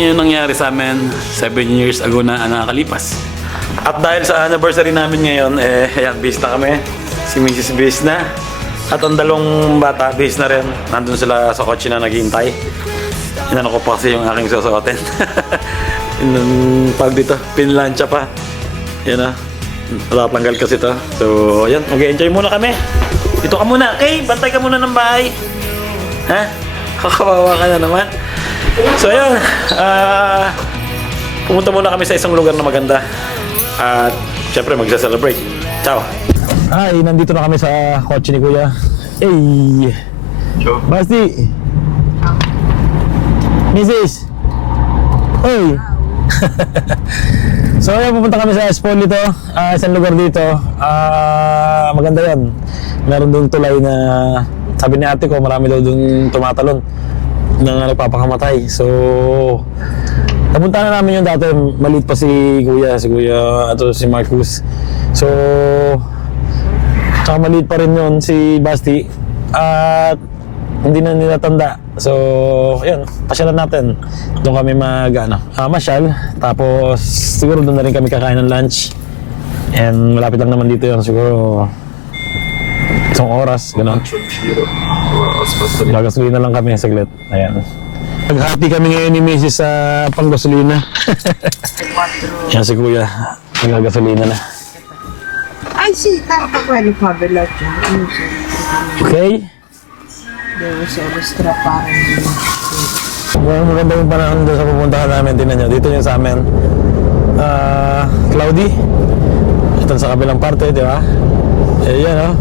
yun yung nangyari sa amin 7 years ago na nakakalipas. At dahil sa anniversary namin ngayon, ayan, base na kami. Si Mrs. base na. At ang dalawang bata, base na rin. Nandun sila sa kotse na naghihintay. Inano ko pa kasi yung aking susuotin. Pag dito, pinlansya pa. Yan na. Tatanggal kasi ito. So, ayan, mag-enjoy muna kami. Dito ka muna. Okay, bantay ka muna ng bahay. Ha? Kakawawa ka na naman. So, ayan. Pumunta muna kami sa isang lugar na maganda. At, syempre, magsa-celebrate. Ciao! Ay, nandito na kami sa kotse ni Kuya. Hey! Basti! Mrs. Hey! So, ayan, pupunta kami sa Espolito. Isang lugar dito. Maganda yan. Meron doon tulay na, sabi ni ate ko, marami daw doon tumatalon na nagpapakamatay. So, napunta na namin yung dati. Maliit pa si Kuya at si Marcus. So, tsaka maliit pa rin yun si Basti. At hindi na nila tanda. So, yun, pasyalan natin. Doon kami masyal. Tapos, siguro doon na rin kami kakain ng lunch. And malapit lang naman dito yun. Siguro, isang oras, gano'n. Gagasolina lang kami saglit. Ayan. Naghati kami ngayon ni Mrs. sa panggasolina. Yan si Kuya. Nagagasolina na. Ay, sí, bueno, Pablo. Okay. Debo sa Olustra parang Well, maganda yung panahon doon sa pupuntahan namin. Tingnan nyo, dito yung sa amin. Cloudy. Ito sa kabilang parte, di ba? Yan, oh.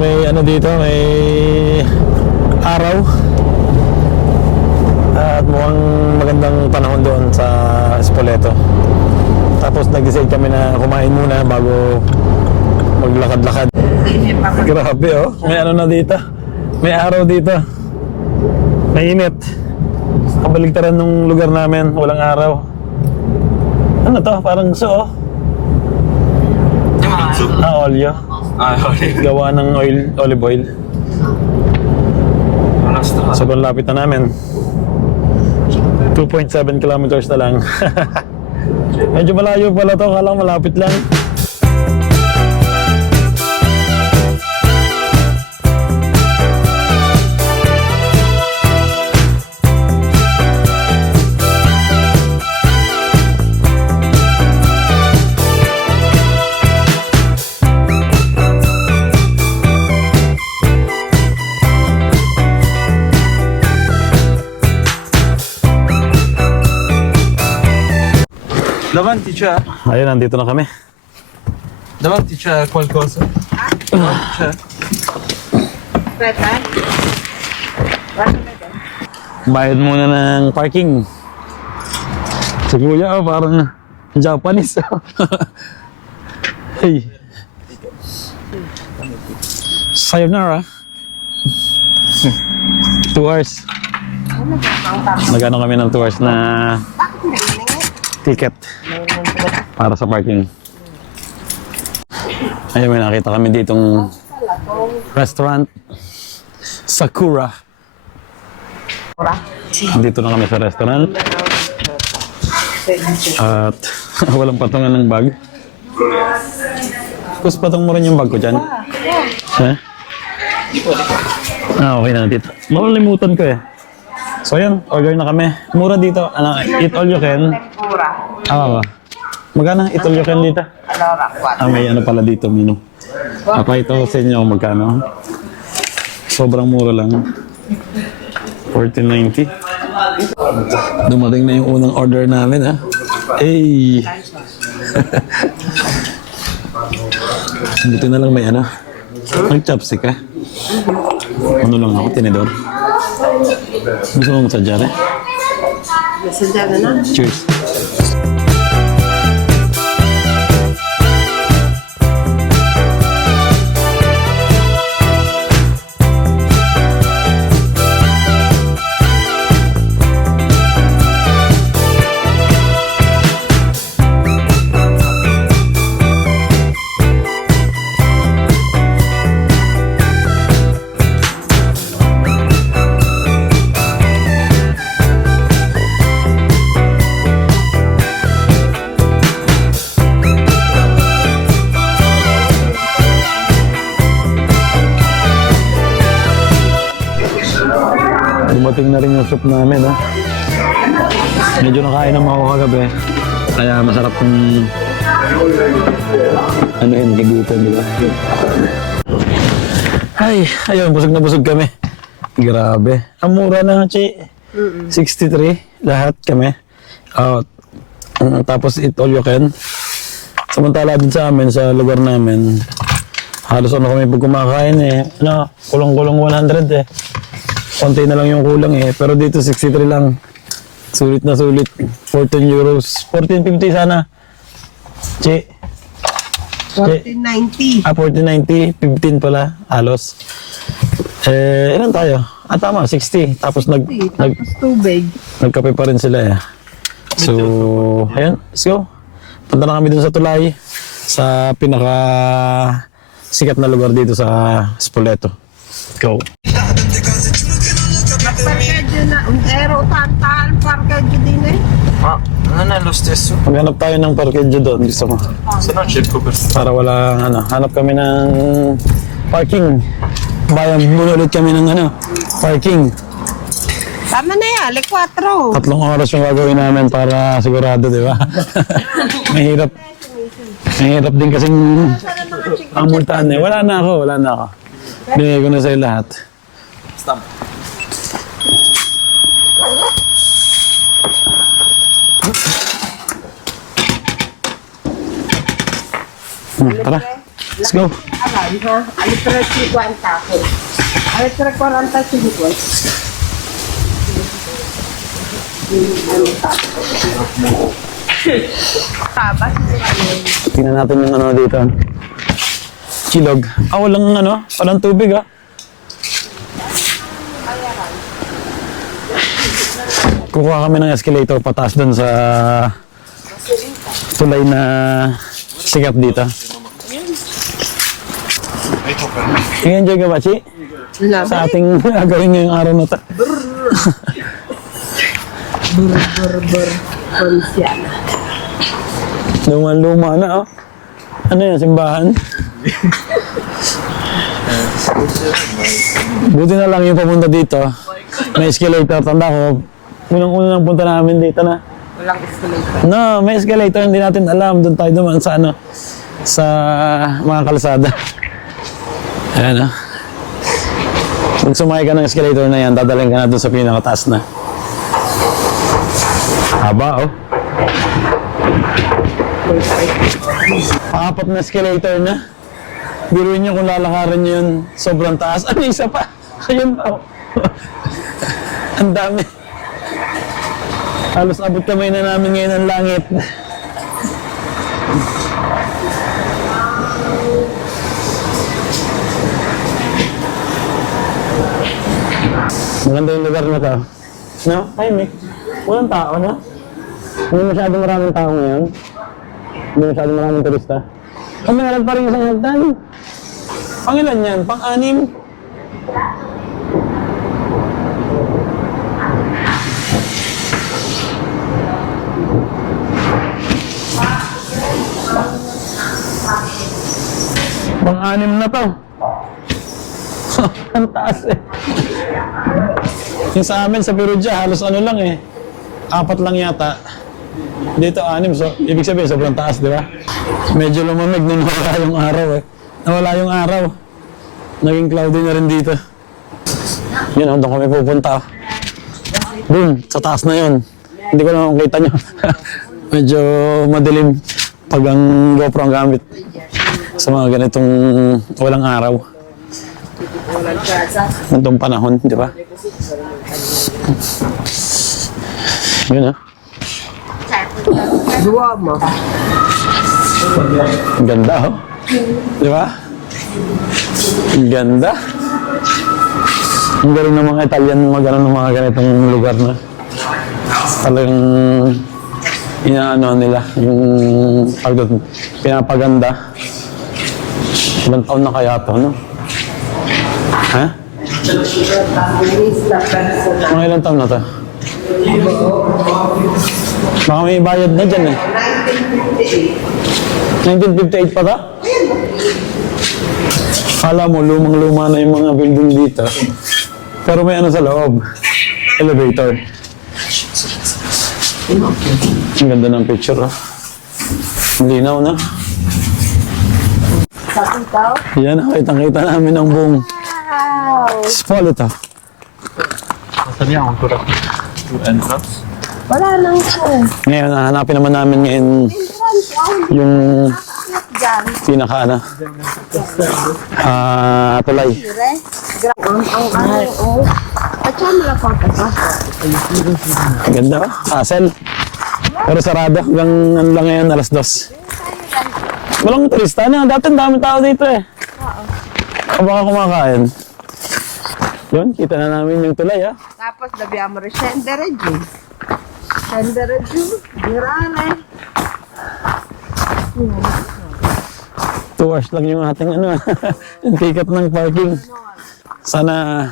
May ano dito, may araw. At mukhang magandang panahon doon sa Espolito. Tapos nag-decide kami na kumain muna bago maglakad-lakad. Grabe, oh. May ano na dito. May araw dito. Mainit. Kabaligtaran nung lugar namin. Walang araw. Ano to? Parang so, oh. Olyo. Olive. Gawa ng olive oil. Sobrang lapit na namin. 2.7 kilometers na lang. Medyo malayo pala to. Kala ko malapit lang. Davanti c'è? Ayun, nandito na kami. Davanti c'è qualcosa? C'è? Aspetta, Bayad muna ng parking. Si Kuya, oh, parang Japanese. Hey. Sayonara. 2 hours. Nagano kami ng 2 hours na ticket para sa parking. Ayun, may nakita kami ditong restaurant. Sakura. Dito na kami sa restaurant. At walang patungan ng bag. Kus, patong mo rin yung bag ko dyan. Okay na dito. Makalimutan ko eh. So yun, order na kami. Mura dito. Eat all you can. Magkano eat all you can dito? May ano pala dito, menu. Ito sa inyo magkano. Sobrang mura lang. 14.90. Dumating na yung unang order namin, ha. Hey! Dito na lang may ano. Mag-chopstick, ha. Ano lang ako, tinidor. Gusto mo masadya, eh? Masadya na. Cheers! dumating na rin yung soup namin, ha? Medyo nakain naman ako kagabi. Kaya masarap yung ano yun, higutan, di ba? Ay, ayun, busog na busog kami. Grabe. Ang mura na, Chi. 63, lahat kami. Tapos eat all you can. Samantala din sa amin, sa lugar namin, halos ano kami pag kumakain eh. Ano, kulang-kulang 100 eh. Konti na lang yung kulang eh. Pero dito 63 lang. Sulit na sulit. 14 euros. 14.50 sana. Chi. 1490. 14.90. 15 pala. Halos. Ilan tayo? Tama. 60. Tapos Tapos tubig. nagkape pa rin sila eh. So, ayun. Let's go. Punta na kami dun sa Tulay. Sa pinaka sikat na lugar dito sa Spoleto. Go. Parkeggio na. Ero tantal. Parkeggio din eh. Ma non è lo stesso? Maghanap tayo ng parkeggio doon. Gusto mo. Se no cerco per strada. Para wala, hanap kami ng parking. Bayan muna ulit kami ng parking. Tama na yan. 4. 3 oras yung gagawin namin para sigurado, di ba? Mahirap. Mahirap din kasing amultahan eh. Wala na ako. Binigay ko na sa'yo lahat. Stamp. Tara, let's go. Alam ha? Alitre 50 ako. Alitre 45. Tabas. Tingnan natin yung dito. Chilog. Walang tubig Kukuha kami ng escalator pataas dun sa tulay na sikat dito. I-enjoy ka ba, Chi? Sa ating gagawin ngayong araw na to. Bur. Konsyana. Luma na, Ano yan, simbahan? Buti na lang yung papunta dito. May escalator. Tanda ko, unang-unang punta namin dito na. Walang escalator. No, may escalator. Hindi natin alam. Doon tayo dumaan sa sa mga kalsada. Ayan, Pag sumakay ka ng escalator na yan, dadalhin ka na doon sa pinakataas na. Haba, Paapat na escalator na. Biruin nyo kung lalakarin nyo yun, sobrang taas. Isa pa? Ayun pa, Ang dami. Halos abot kamay na namin ngayon ang langit. Maganda yung lugar na to. No? Ay, Mick. Walang tao, no? Hindi masyadong maraming tao ngayon. Hindi masyadong maraming turista. Meron pa rin isang hagdan. Pangilan yan? Pang-anim? Pang-anim na to. Ang taas eh. Yung sa amin sa Perugia, halos lang 4 lang yata. Dito 6, so ibig sabihin sobrang taas, di ba? Medyo lumamig nung nawala yung araw Nawala yung araw. Naging cloudy na rin dito. Yun, doon kami pupunta. Doon, sa taas na yun. Hindi ko naman kita nyo. Medyo madilim pag ang GoPro ang gamit. Sa mga ganitong walang araw. Ganitong panahon, di ba? Yun Duwa mo. Ang ganda Di ba? Ang ganda. Ang galing ng mga Italian magano ng mga ganitong lugar na. Talagang inaano nila yung pinapaganda. Ilang taon na kaya ito, no? Ha? Mga ilang taon na ito? Baka may bayad na dyan 1958 pa ba? Kala mo, lumang-luma na yung mga building dito. Pero may sa loob. elevator. Ang ganda ng picture, oh. Ang linaw na. Ikaw? Yan, kitang-kita namin ang buong Wow! Spoleto. Tagliamo ancora più entrance. Wala nang po. Ngayon, hanapin naman namin ngayon yung Diyan. pinaka ano, tulay. Dire. Ang ano, oh. Atyan mo lang kung kasa. Ganda, oh. Castle. Pero sarado hanggang ano lang ngayon, alas 2. Walang turista na. Dati ang daming tao dito eh. O baka kumakain. Yun, kita na namin yung tulay, ah. Tapos labihan mo rin Shendereju. Shendereju. Dirane. 2 hours lang yung ating ano, yung ticket ng parking. Sana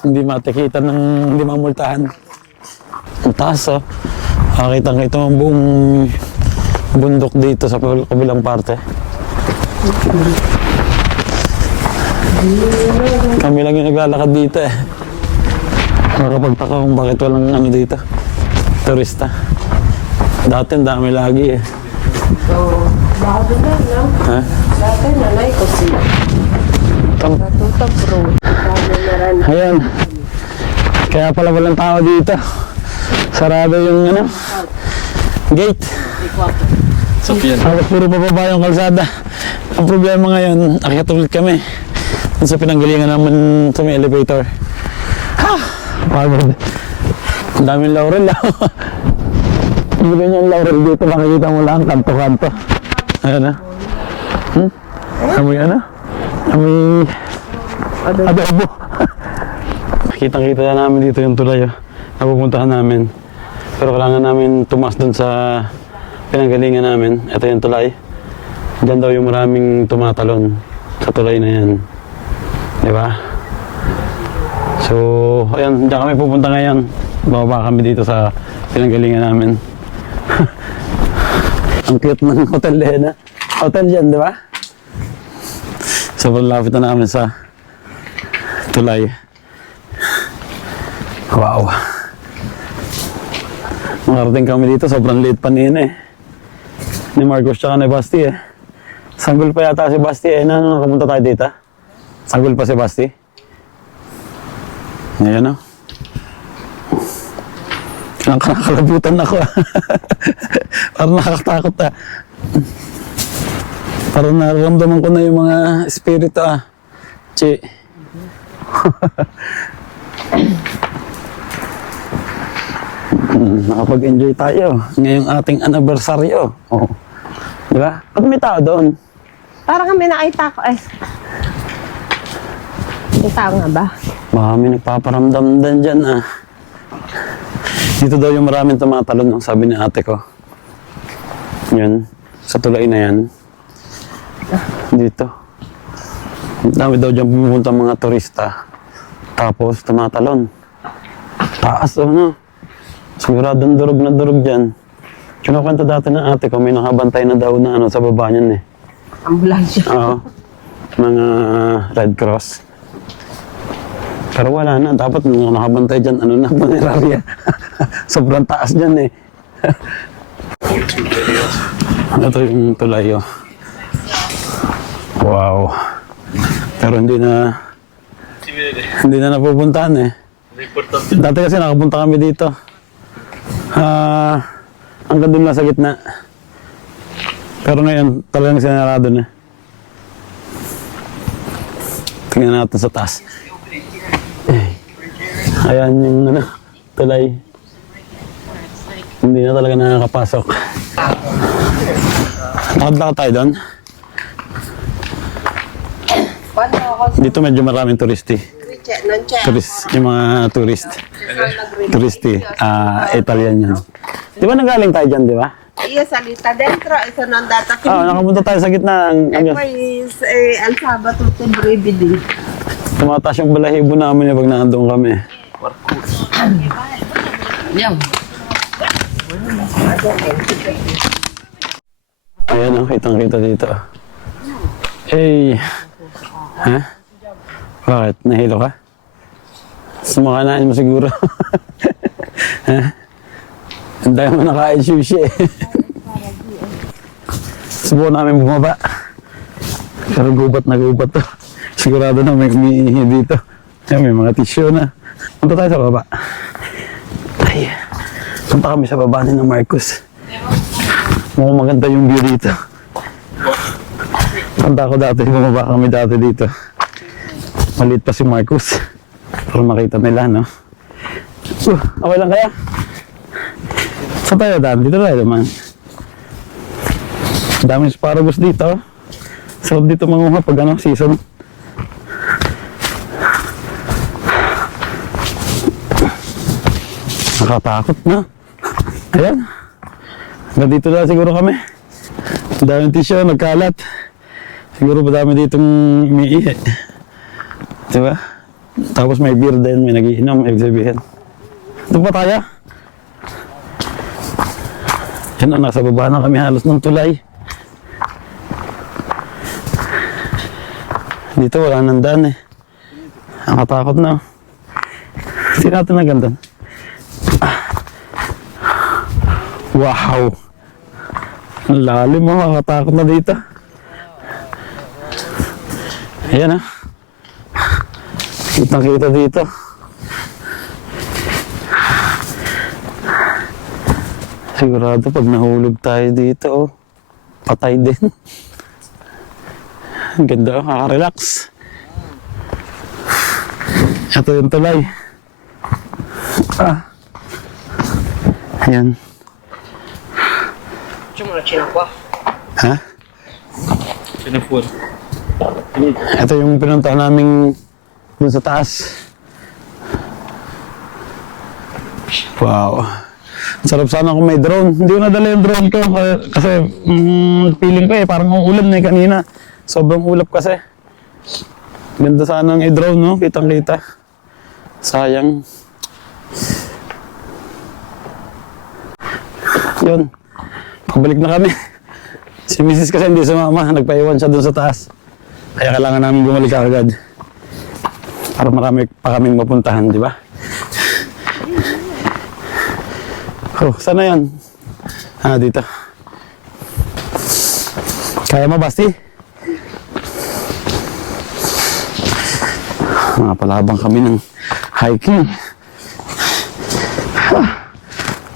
hindi matikitan ng hindi mamultahan. Ang taas, oh. Makakita-kita mo ang buong bundok dito sa kabilang parte. Kami lang yung naglalakad dito eh. Makapagtaka kung bakit walang ano dito. Turista. Dati ang dami lagi eh. Bago na, no? Ha? Dati nanay ko siya. Natutok bro. Bago na rin. Ayan. Kaya pala walang tao dito. Sarado yung ano, gate. Sabihin. Tapos puro pababa yung kalsada. Ang problema ngayon, akyat ulit kami. Dun sa pinanggalingan naman sa may elevator. Ha! Pagod. Ang daming laurel ah. Hindi ganyan yung laurel dito. Makikita mo lang kanto-kanto. Ayan ah. Amoy ano? Amoy adobo. Kitang-kita na namin dito yung tulay oh. Napupuntahan namin. Pero kailangan namin tumaas dun sa pinanggalingan namin. Ito yung tulay. Diyan daw yung maraming tumatalon sa tulay na yan. Diba? So, ayan, diyan kami pupunta ngayon. Bababa kami dito sa pinanggalingan namin. Ang cute ng hotel din, ha? Hotel dyan, di ba? Sobrang lapit na namin sa tulay. Wow. Makarating kami dito, sobrang late pa nina eh. Ni Marcos tsaka ni Basti eh. Sanggol pa yata si Basti eh. Ano nakapunta tayo dito? Sanggol pa si Basti. Ayan o. Nakakalabutan ako. Parang nakakatakot ah. Parang nararamdaman ko na yung mga espiritu ah. Chi. Nakapag-enjoy tayo ngayong ating anibersaryo. Oh. Di ba? Pag may tao doon. Parang kami nakita ko eh. May tao nga ba? Baka may nagpaparamdam din dyan ah. Dito daw yung maraming tumatalon ang sabi ni ate ko. Yun. Sa tulay na yan. Dito. Dami daw dyan pumunta mga turista. Tapos tumatalon. Taas oh no. Siguradong durog na durog dyan. Kinukwento dati ng ate ko, may nakabantay na daw na ano sa baba niyan eh. Ambulansya. Oo. Mga Red Cross. Pero wala na. Dapat nakabantay dyan. Ano na, punerarya. Sobrang taas dyan eh. Ito yung tulay oh. Wow. Pero hindi na napupuntahan eh. Dati kasi nakapunta kami dito. Hanggang doon lang sa gitna. Pero ngayon, talagang sinarado na. Tingnan natin sa taas. Ayan yung ano, tulay. Hindi na talaga nakakapasok. Nakadlakad tayo doon. Dito medyo maraming turisti. Yung mga turisti. Italian yan. Di ba nanggaling tayo dyan, di ba? Iya, salita dentro. Isa nang data ko. Nakapunta tayo sa gitna. Pues, al Sabato sa Brevidi. Tumataas yung balahibo namin pag nandun kami. Ayan o, kitang-kita dito. Hey! Ha? Bakit? Nahilo ka? Gusto mo kanain mo siguro. Ha? Ang dami mo nakain sushi eh. Subukan namin bumaba. Pero gubat na gubat to. Sigurado na may umiihi dito. Ay, may mga tissue na. Punta tayo sa baba. Ay, punta kami sa baba ni ng Marcos. Mukhang maganda yung view dito. Punta ko dati, bumaba kami dati dito. Maliit pa si Marcos. Para makita nila, no? Okay lang kaya? Saan tayo daan? Dito tayo naman. Daming asparagus dito. Sarap dito manguha pag ano, season. Nakatakot na. Ayan. Hanggang dito na siguro kami. Ang daming tissue, nagkalat. Siguro madami ditong umiihi. Diba? Tapos may beer din, may nagiinom, ibig sabihin. Ito pa tayo. Yan na, nasa baba na kami halos ng tulay. Dito wala nang daan eh. Nakatakot na. Hindi natin na ganda. Wow! Ang lalim mo, nakatakot na dito. Ayan ah. Kitang-kita dito. Sigurado pag nahulog tayo dito, oh, patay din. Ang ganda, kaka-relax. Ito yung tulay. Ayan. Ha? Pinapur. Ito yung pinuntahan naming dun sa taas. Wow. Sarap sana kung may drone. Hindi ko nadala yung drone ko kasi feeling ko eh parang uulan eh kanina. Sobrang ulap kasi. Ganda sana ng i-drone, no? Kitang-kita. Sayang. Yun. Pabalik na kami. Si Mrs. kasi hindi sumama. Nagpaiwan siya dun sa taas. Kaya kailangan namin bumalik agad. Para marami pa kaming mapuntahan, di ba? Oh, sana yan? Dito. Kaya mo, Basti? Palabang kami ng hiking.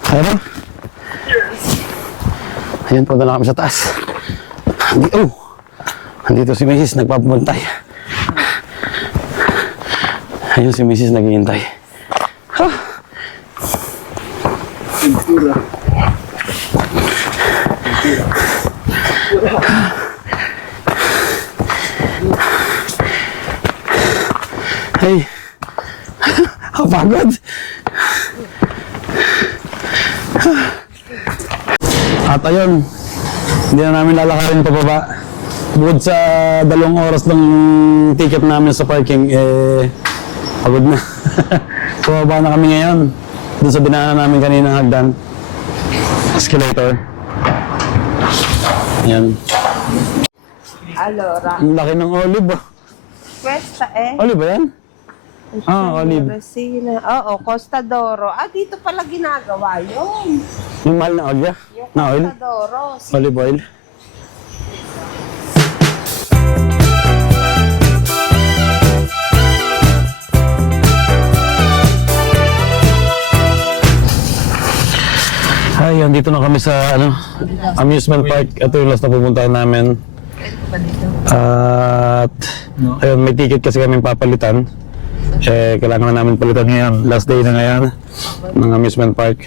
Kaya mo? Ayan, punta na kami sa taas. Andito si Mrs. nagpapabantay. Ayun si Mrs. naghihintay. Hey, kapagod. At ayun, hindi na namin lalakarin pababa. Bukod sa 2 oras ng ticket namin sa parking, pagod na. Pababa na kami ngayon. Doon sa binaan namin kanina hagdan. Escalator. Yan. Allora, Ang laki ng olive. questa è Olive ba yan? Olive. Resina. Oo, Costa d'Oro. Dito pala ginagawa yun. Yung mahal na olya? Yung Na oil? Costa d'Oro. Olive oil. Ayun, dito na kami sa amusement park. Ito yung last na pupuntahan namin. At ayun, may ticket kasi kami papalitan. Kailangan na namin palitan ngayon. Last day na ngayon ng amusement park.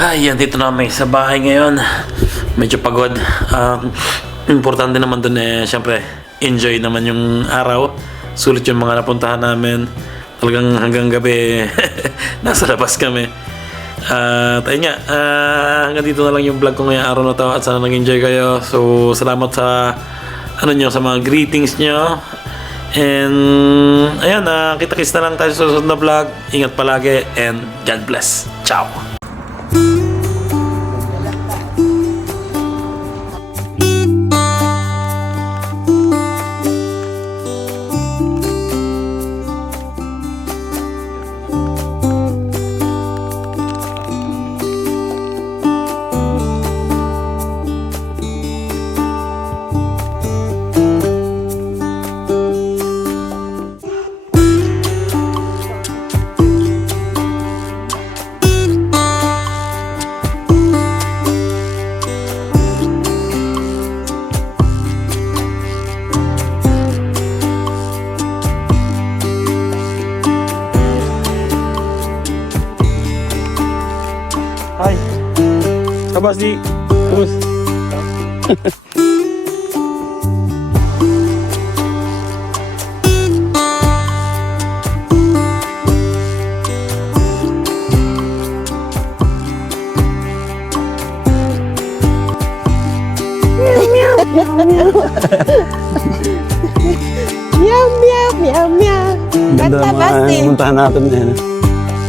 Ayan, dito na kami sa bahay ngayon. Medyo pagod. Importante naman dun syempre, enjoy naman yung araw. Sulit yung mga napuntahan namin. Talagang hanggang gabi, nasa labas kami. At ayun nga, hanggang dito na lang yung vlog ko ngayong araw na to. At sana nag-enjoy kayo. So, salamat sa ano nyo, sa mga greetings nyo. And ayun, kita-kits na lang tayo sa susunod na vlog. Ingat palagi and God bless. Ciao! Hi. Kabas di. Terus. Meow, meow, meow, meow. Ganda Kanta naman Basti. pumuntahan natin yan.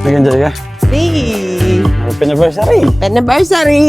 Nag-enjoy ka? Si. Happy anniversary! Anniversary.